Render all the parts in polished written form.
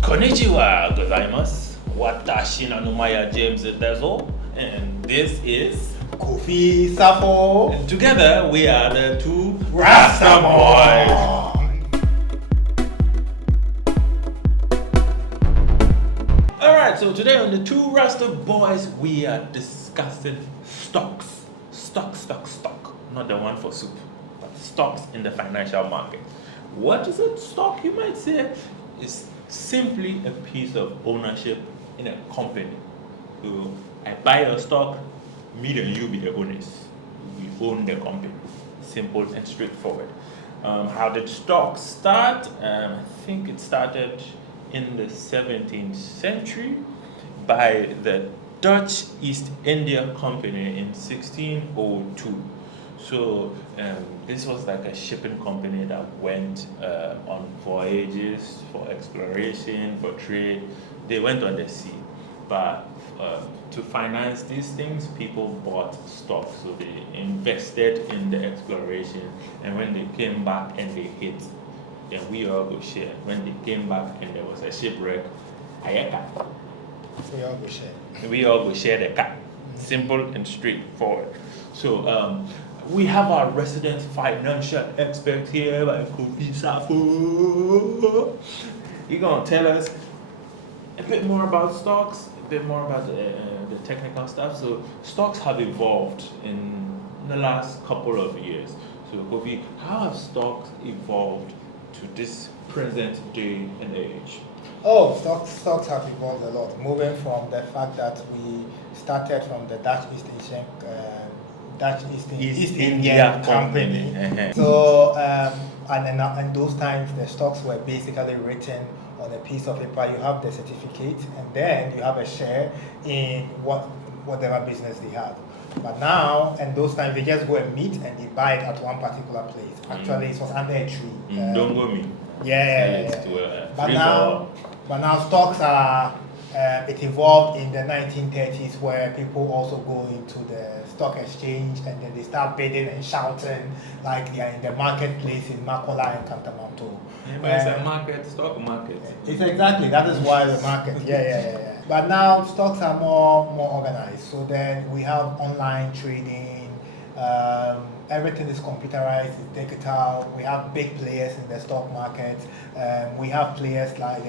Konnichiwa gozaimasu. Watashi no Numaya James Dezo, and this is Kofi Safo. and together we are the two Rasta Boys. Alright, so today on the two Rasta Boys we are discussing stocks. Stock. Not the one for soup, but stocks in the financial market. What is a stock, you might say? It's simply a piece of ownership in a company. So I buy a stock, me and you be the owners. We own the company. Simple and straightforward. How did stocks start? I think it started in the 17th century by the Dutch East India Company in 1602. So this was like a shipping company that went on voyages for exploration, for trade. They went on the sea, but to finance these things, people bought stocks. So they invested in the exploration, and when they came back and they hit, then we all go share. When they came back and there was a shipwreck, ayaka, We all go share. we all go share the cat. Simple and straightforward. So we have our resident financial expert here by Kofi Safo. He's gonna tell us a bit more about stocks, a bit more about the technical stuff. So stocks have evolved in the last couple of years. So Kofi, how have stocks evolved to this present day and age? Oh, stocks have evolved a lot. Moving from the fact that we started from the East India Company. So, and those times the stocks were basically written on a piece of paper. You have the certificate, and then you have a share in whatever business they have. But now, and those times they just go and meet and they buy it at one particular place. Actually, it was under a tree. Don't go me. Yeah. But now stocks are. It evolved in the 1930s where people also go into the stock exchange and then they start bidding and shouting like they are in the marketplace in Makola and Kantamanto. It's a market, stock market. It's exactly, that is why the market. Yeah. But now stocks are more organized. So then we have online trading. Everything is computerized, it's digital. We have big players in the stock market. We have players like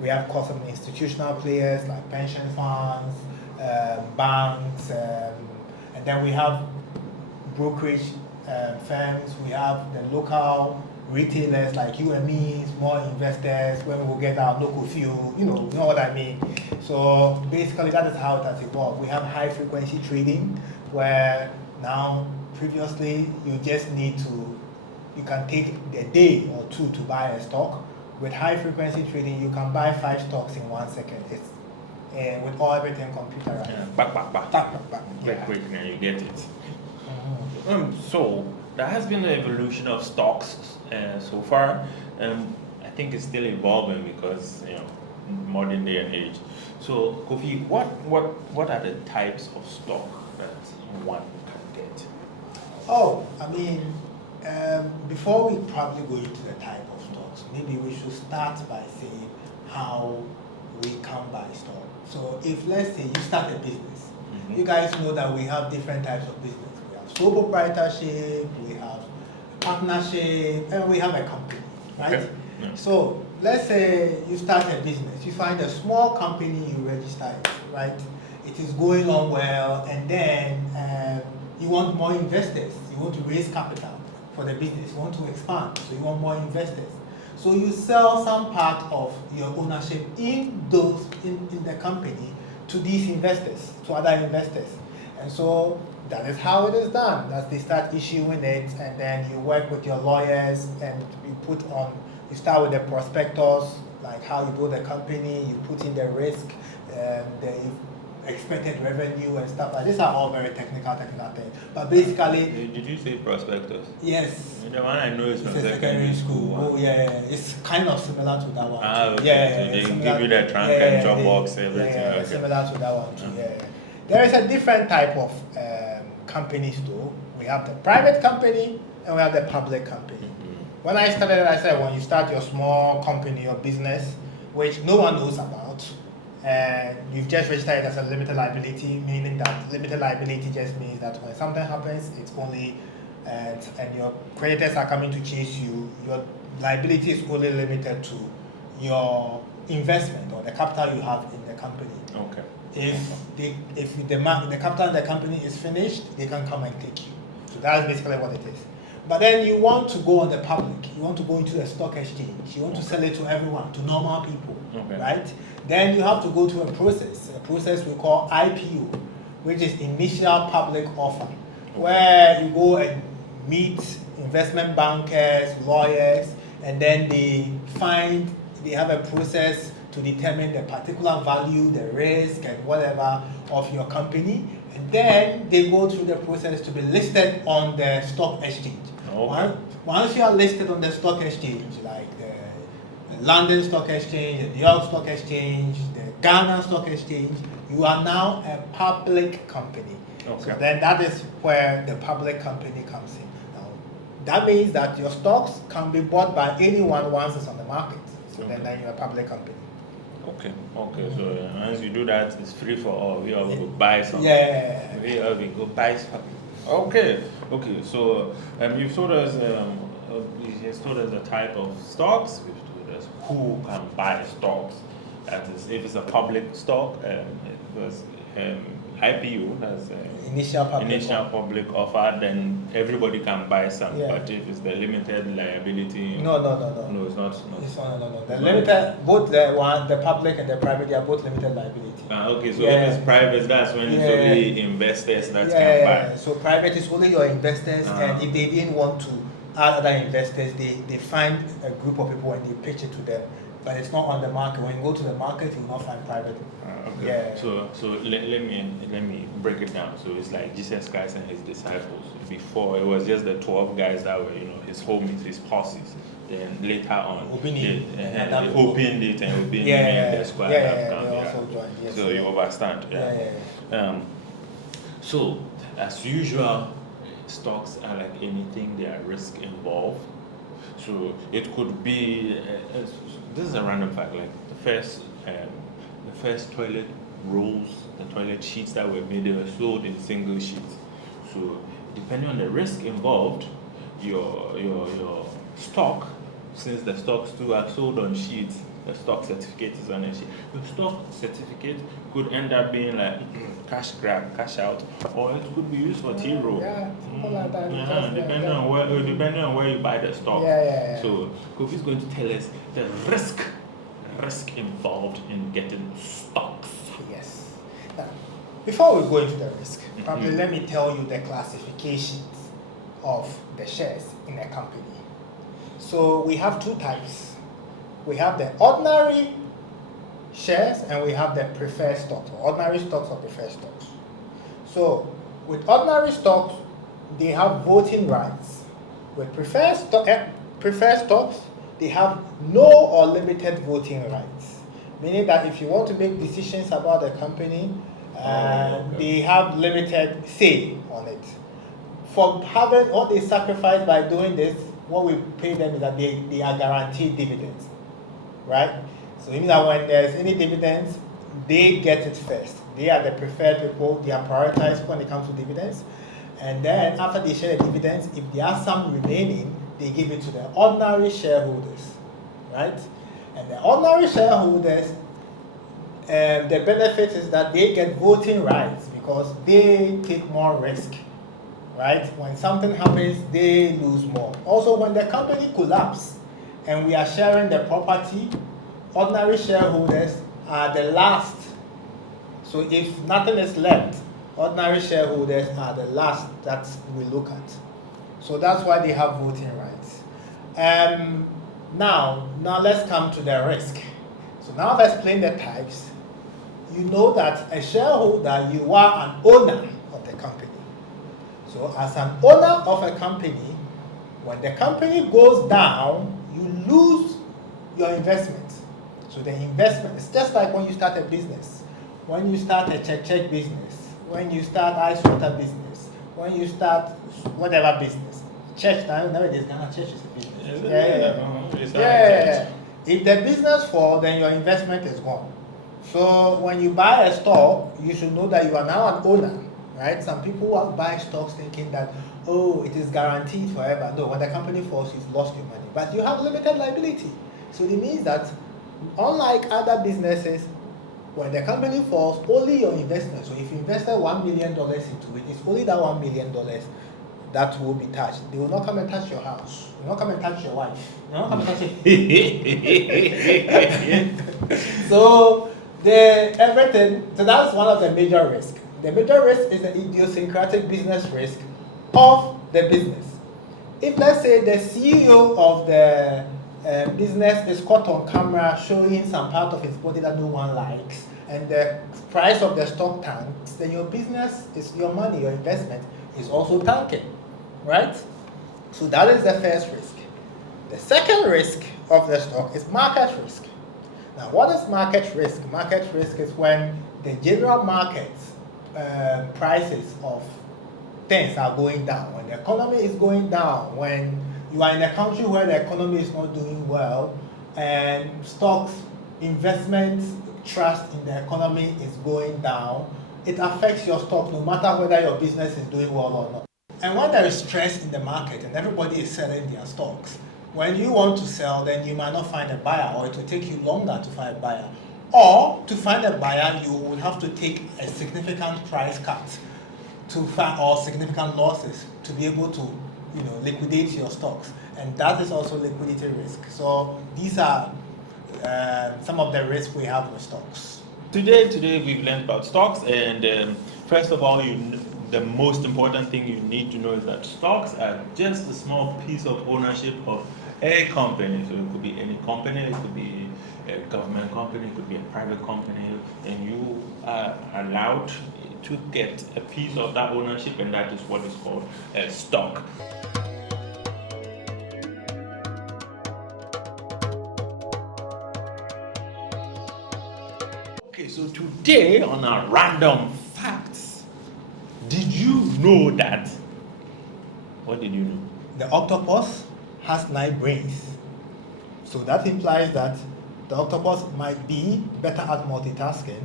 we have some institutional players like pension funds, banks, and then we have brokerage firms. We have the local retailers like you and me, small investors, when we get our local fuel, you know what I mean. So basically that is how it has evolved. We have high frequency trading where now previously you just need to, you can take a day or two to buy a stock. With high frequency trading, you can buy 5 stocks in 1 second. It's with everything computerized. Yeah, back. Yeah. Quick, and you get it. Mhm. So there has been an evolution of stocks so far. I think it's still evolving because modern day and age. So Kofi, what are the types of stock that one can get? Oh, I mean, before we probably go into the type of stocks, maybe we should start by saying how we can buy stock. So if let's say you start a business, you guys know that we have different types of business. We have sole proprietorship, we have partnership, and we have a company, right? Okay. Yeah. So let's say you start a business, you find a small company, you register it, right? It is going on well, and then you want more investors. You want to raise capital for the business. You want to expand, so you want more investors. So you sell some part of your ownership in the company to these investors, to other investors. And so that is how it is done. That they start issuing it, and then you work with your lawyers and you start with the prospectus, like how you build a company, you put in the risk, the expected revenue and stuff like this. Are all very technical things. But basically, Did you say prospectus? yes. The one I know is It's from a secondary school. Oh yeah. It's kind of similar to that one. Okay. Yeah. So they similar- give you the trunk and drop box, everything. Yeah, Okay. similar to that one too. Yeah. There is a different type of companies too. We have the private company and we have the public company. When I started, I said when you start your small company or business, which no one knows about, and you've just registered it as a limited liability, meaning that limited liability just means that when something happens, it's only, and your creditors are coming to chase you, your liability is only limited to your investment or the capital you have in the company. Okay. If the capital in the company is finished, they can come and take you. So that's basically what it is. But then you want to go on the public, you want to go into the stock exchange, you want to sell it to everyone, to normal people, right? Then you have to go through a process we call IPO, which is initial public offer, where you go and meet investment bankers, lawyers, and then they have a process to determine the particular value, the risk, and whatever of your company. And then they go through the process to be listed on the stock exchange. Once you are listed on the stock exchange, like the London Stock Exchange, the New York Stock Exchange, the Ghana Stock Exchange, you are now a public company. So then that is where the public company comes in. Now, that means that your stocks can be bought by anyone once it's on the market. So then you're a public company. Okay. So once you do that, it's free for all. We all go buy something. Yeah. We all go buy something. Okay. So you've told us the type of stocks. You've told us who can buy stocks. That is, if it's a public stock, it was IPO has initial public offer, then everybody can buy some. Yeah. But if it's the limited liability, no, it's not. No. The limited, both the public and the private, they are both limited liability. Okay, so if it's private, that's when it's only investors that can buy. So private is only your investors, and if they didn't want to add other investors, they find a group of people and they pitch it to them. But it's not on the market. When you go to the market, you will not find private. Okay. Yeah. So let me break it down. So it's like Jesus Christ and his disciples. Before it was just the 12 guys that were, his homies, his posses. Then later on, they opened it and the squad have come. They also joined. Yes, so you understand. Yeah. So as usual, stocks are like anything. There are risk involved. So it could be. This is a random fact. Like the first toilet rolls, the toilet sheets that were made, they were sold in single sheets. So depending on the risk involved, your stock, since the stocks too are sold on sheets, the stock certificate is on a sheet. The stock certificate could end up being like cash grab, cash out, or it could be used for T-roll. Like that. Depending on where you buy the stock. So Kofi's going to tell us the risk involved in getting stocks. Yes. Now, before we go into the risk, probably let me tell you the classifications of the shares in a company. So we have two types. We have the ordinary shares and we have the preferred stocks, or ordinary stocks or preferred stocks. So with ordinary stocks, they have voting rights. With preferred stocks, they have no or limited voting rights. Meaning that if you want to make decisions about the company, they have limited say on it. For having what they sacrifice by doing this, what we pay them is that they are guaranteed dividends. Right? So it means that when there's any dividends, they get it first. They are the preferred people, they are prioritized when it comes to dividends. And then after they share the dividends, if there are some remaining, they give it to the ordinary shareholders. Right? And the ordinary shareholders, the benefit is that they get voting rights because they take more risk. Right? When something happens, they lose more. Also, when the company collapses, and we are sharing the property, ordinary shareholders are the last. So if nothing is left, ordinary shareholders are the last that we look at. So that's why they have voting rights. Now let's come to the risk. So now I've explained the types. You know that a shareholder, you are an owner of the company. So as an owner of a company, when the company goes down, you lose your investment. So the investment, it's just like when you start a business. When you start a check business, when you start ice water business, when you start whatever business, church nowadays, Ghana church is a business. Yeah. If the business falls, then your investment is gone. So when you buy a stock, you should know that you are now an owner, right? Some people buy stocks thinking that, oh, it is guaranteed forever. No, when the company falls, you've lost your money. But you have limited liability. So it means that unlike other businesses, when the company falls, only your investment. So if you invested $1 million into it, it's only that $1 million that will be touched. They will not come and touch your house. They will not come and touch your wife. They will not come and touch it. So everything. So that's one of the major risks. The major risk is the idiosyncratic business risk of the business. If let's say the CEO of the business is caught on camera showing some part of his body that no one likes, and the price of the stock tanks, then your business is your money, your investment is also tanking, right? So that is the first risk. The second risk of the stock is market risk. Now, what is market risk? Market risk is when the general market prices of things are going down, when the economy is going down, when you are in a country where the economy is not doing well, and stocks, investment, trust in the economy is going down, it affects your stock no matter whether your business is doing well or not. And when there is stress in the market and everybody is selling their stocks, when you want to sell, then you might not find a buyer, or it will take you longer to find a buyer. Or to find a buyer, you will have to take a significant price cut to find, or significant losses to be able to, liquidate your stocks, and that is also liquidity risk. So these are some of the risks we have with stocks. Today we've learned about stocks, and first of all, the most important thing you need to know is that stocks are just a small piece of ownership of a company. So it could be any company, it could be a government company, it could be a private company, and you are allowed to get a piece of that ownership, and that is what is called a stock. Okay, so today on our random facts, did you know that? What did you know? The octopus has 9 brains. So that implies that the octopus might be better at multitasking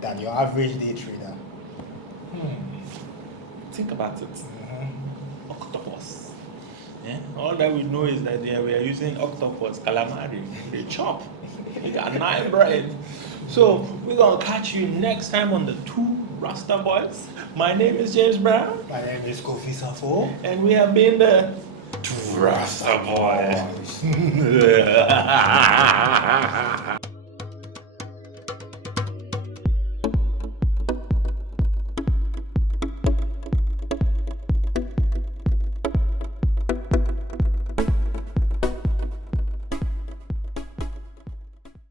than your average day trader. Think about it. Octopus. Yeah? All that we know is that we are using octopus, calamari. They chop. They got 9 brains. So we're gonna catch you next time on the 2 Rasta Boys. My name is James Brown. My name is Kofi Safo. And we have been the 2 Rasta Boys.